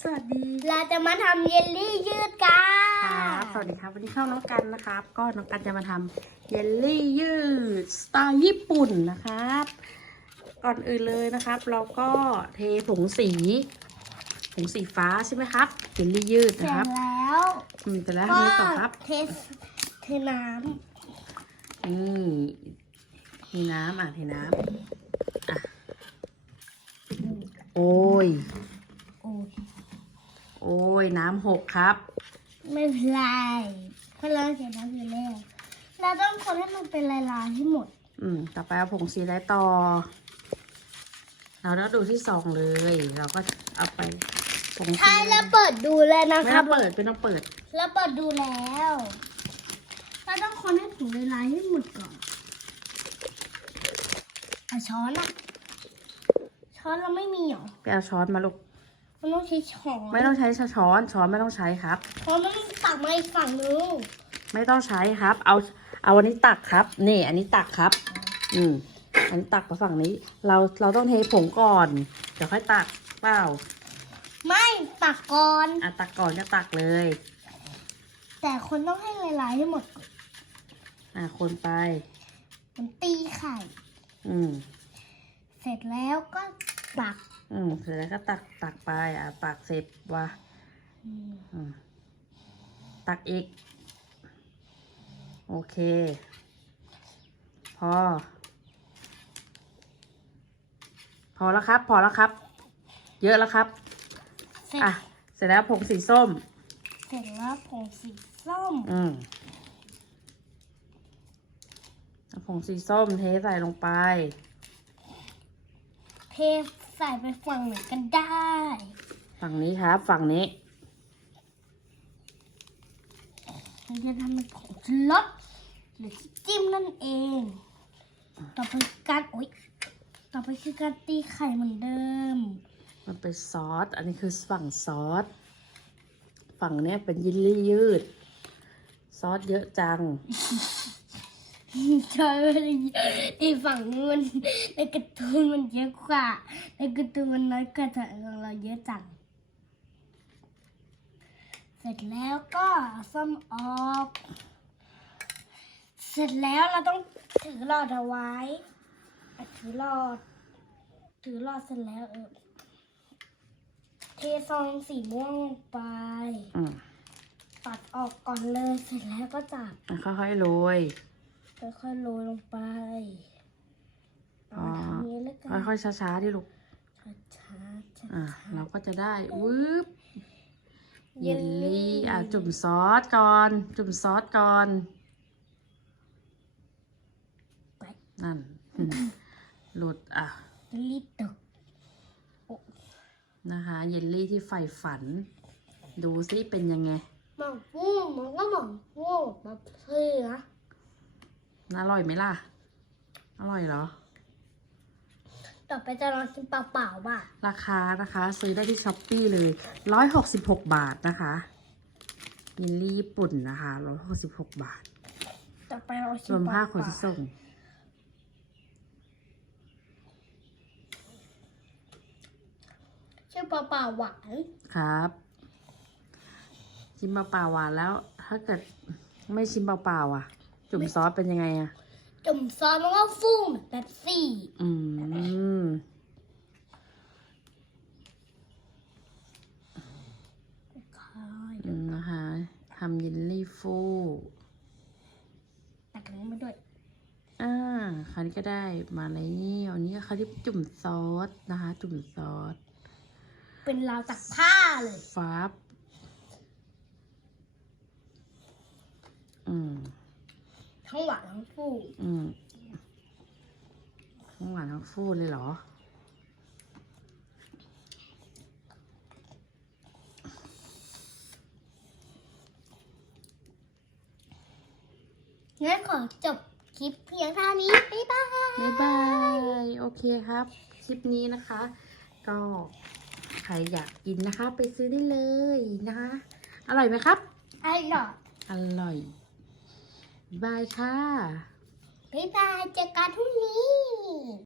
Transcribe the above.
สวัสดี เราจะมาทำเยลลี่ยืดกัครับนสวัสดีครับ วันนี้เข้าน้องกันนะครับ ก็น้องกันจะมาทำเยลลี่ยืดสไตล์ญี่ปุ่นนะครับ ก่อนอื่นเลยนะครับ เราก็เทผงสี ผงสีฟ้าใช่ไหมครับ เยลลี่ยืดเสร็นะจครับ แล้วอืมแต่แล้วก็ทำไงต่อครับ เทสเทน้นี่เทน้ำอะเทน้ำอะ โอ้ยำโอ้ย โอ้ยน้ำหกครับ ไม่เป็นไรเพราะเราเสร็จแล้วอยู่แล้วเราต้องคนให้มันเป็นลายๆให้หมด อืม ต่อไปเอาผงสีอะไรต่อ เราต้องดูที่ซองเลย เราก็เอาไปผงสีใช่แล้วเปิดดูเลยนะไม่ครัต้บ องเปิดไม่ต้องเปิด แล้วเปิดดูแล้วเราต้องคนให้ถึงลายๆให้หมดก่อนเอาช้อนอะช้อนเราไม่มีหรอไปเอาช้อนมาลูก มันต้องใช้ช้อนไม่ต้องใช้ช้อนช้อนไม่ต้องใช้ครับช้อนมันต้องตักมาอีกฝั่งนึงไม่ต้องใช้ครับ เอาเอาอันนี้ตักครับนี่อันนี้ตักครับ อืมอันนี้ตักมาฝั่งนี้ เราเราต้องเทผงก่อนเดี๋ยวค่อยตักเปล่า ไม่ตักก่อนอะตักก่อนก็ตักเลย แต่คนต้องให้ละลายให้หมดก่อนอะคนไปมันตีไข่ อืม เสร็จแล้วก็ ตักอืมเสร็จแล้วก็ตักตักไป อะตักเสร็จว่าอืมอืมตักอีก โอเค พอ พอแล้วครับ พอแล้วครับ เยอะแล้วครับ เสร็จอะ เสร็จแล้วผงสีส้ม เสร็จแล้วผงสีส้ม อืมเอาผงสีส้มเทใส่ลงไปเท ใส่ไปฝั่งไหนก็ได้ ฝั่งนี้ครับ ฝั่งนี้ มันจะทำเป็นผงชูรสหรือที่จิ้มนั่นเอง ต่อไปการโอ๊ยต่อไปคือการตีไข่เหมือนเดิม มันเป็นซอส อันนี้คือฝั่งซอส ฝั่งเนี้ยเป็นยิลลี่ยืด ซอสเยอะจัง ใช่อีกฝั่งนู้นในกร์ตูนมันเยอะกว่าในกร์ตูนมันน้อยกว่าแต่ของเราเยอะจัง เสร็จแล้วก็เอาส้มออก เสร็จแล้วเราต้องถือหลอดเอาไว้ ถือหลอด ถือหลอดเสร็จแล้วเออเทซองสีม่วงลงไปตัดออกก่อนเลย เสร็จแล้วก็จับอะค่อยๆโรย ค่อยๆโรยลงไปอ๋อเอาทำนี้แล้วกันค่อยๆช้าๆดิลูก ช้าๆช้าอะๆเราก็จะได้วืบเยลลี่อะจุ่มซอสก่อน จุ่มซอสก่อน ไปนั่น หลุดอะรีบตกนะคะ เยลลี่ที่ใฝ่ฝัน ดูซิเป็นยังไง หมองฟูมันก็หมองฟูแบบเสือ อร่อยไหมล่ะ อร่อยเหรอ ต่อไปจะลองกินเปล่าๆว่ะราคานะคะ ซื้อได้ที่ช้อปปี้เลย 166 บาทนะคะเยลลี่ญี่ปุ่นนะคะ 166 บาท ต่อไปเราชิรวมเปค่าล่าขนส่ง ๆชื่อเปล่าๆหวานครับชิมเปล่าๆหวานแล้ว ถ้าเกิดไม่ชิมเปล่าๆอะ จุ่มซอสเป็นยังไงอะจุ่มซอสมันก็ฟูเหมือนแบบซี่อืมค่อยอืมนะคะทำเยลลี่ฟูตักนี้มาด้วย อ่าคราวนี้ก็ได้มาแล้วอันนี้เขาที่จุ่มซอสนะคะ จุ่มซอส เป็นราวตักผ้าเลยฟับ อืม ทั้งหวานทั้งฟูอืมทั้งหวานทั้งฟูเลยเหรอ งั้นขอจบคลิปเพียงเท่านี้ บ๊ายบาย บ๊ายบาย โอเคครับ คลิปนี้นะคะ ก็ใครอยากกินนะคะ ไปซื้อได้เลยนะคะ อร่อยไหมครับ อร่อย อร่อย บายค่ะ บ๊ายบายเจอกันพรุ่งนี้